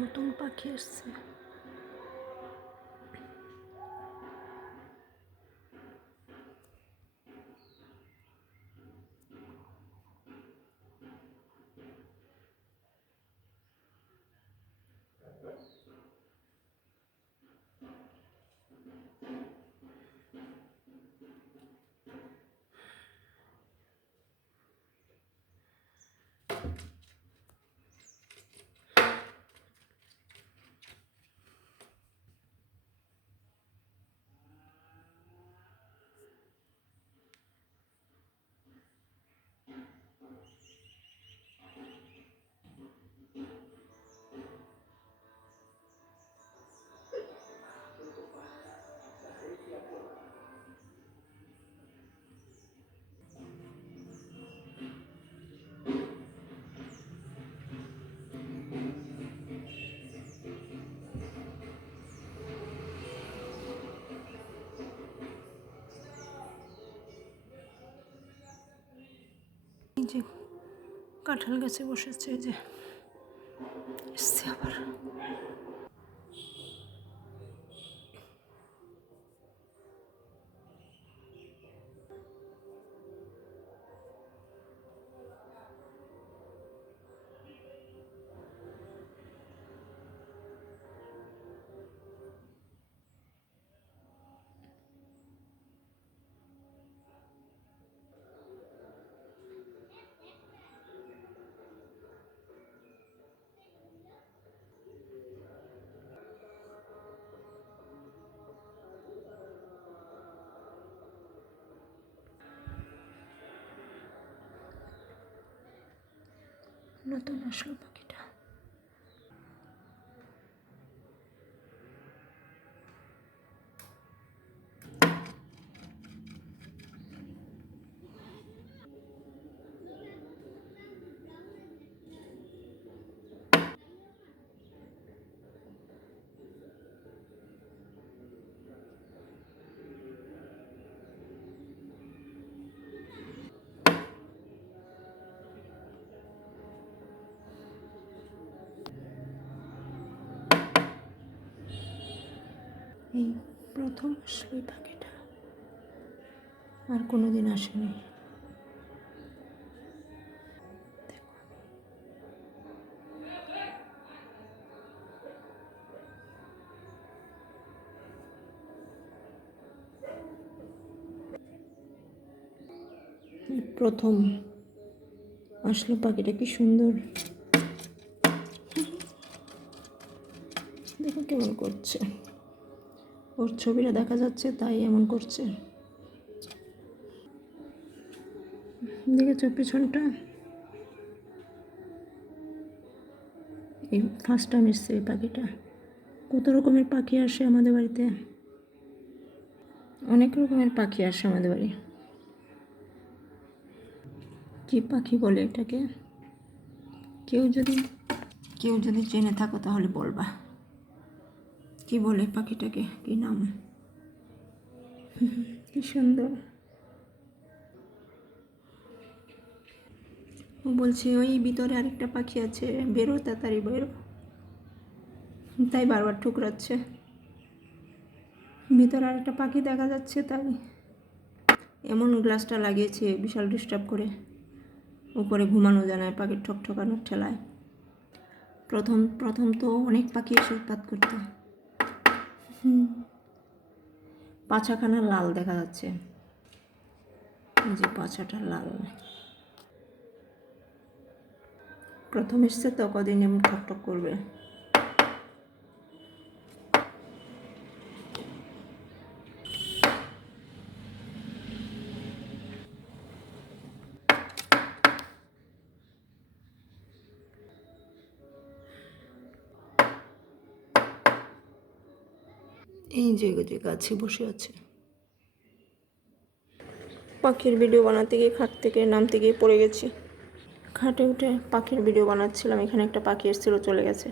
নতুন পাখি আসছে। এই যে কাঁঠাল গাছে বসেছে, এই যে এসছে আবার। নতুন আসলো পাখিটা। এই প্রথম আসলো এই পাখিটা, আর কোনোদিন আসেনি। প্রথম আসলো পাখিটা, কি সুন্দর। দেখো কেমন করছে, ওর ছবিটা দেখা যাচ্ছে তাই এমন করছে। দেখেছো পিছনটা? এই ফার্স্ট টাইম এসছে এই পাখিটা। কত রকমের পাখি আসে আমাদের বাড়িতে, অনেক রকমের পাখি আসে আমাদের বাড়ি। কী পাখি বলে এটাকে? কেউ যদি জেনে থাকো তাহলে বলবা, কি বলে পাখিটাকে, কি নাম? কি সুন্দর। ও বলছে ওই ভিতরে আরেকটা পাখি আছে, বেরো তাড়াতাড়ি বেরো, তাই বারবার ঠুকরাচ্ছে। ভিতরে আরেকটা পাখি দেখা যাচ্ছে, তাই এমন গ্লাসটা লাগিয়েছে বিশাল ডিস্টার্ব করে। উপরে ঘুমানো যায় না পাখির ঠকঠকানোর ঠেলায়। প্রথম তো অনেক পাখি এসে উৎপাত করতো। পাছাখানা লাল দেখা যাচ্ছে, এই যে পাছাটা লাল। প্রথম এসছে তো, কদিন এমন ঠকঠক করবে। এই যে গাছে বসে আছে। পাখির ভিডিও বানাতে গিয়ে খাট থেকে নামতে গিয়ে পড়ে গেছি। খাটে উঠে পাখির ভিডিও বানাচ্ছিলাম, এখানে একটা পাখি এসেছিলো, চলে গেছে।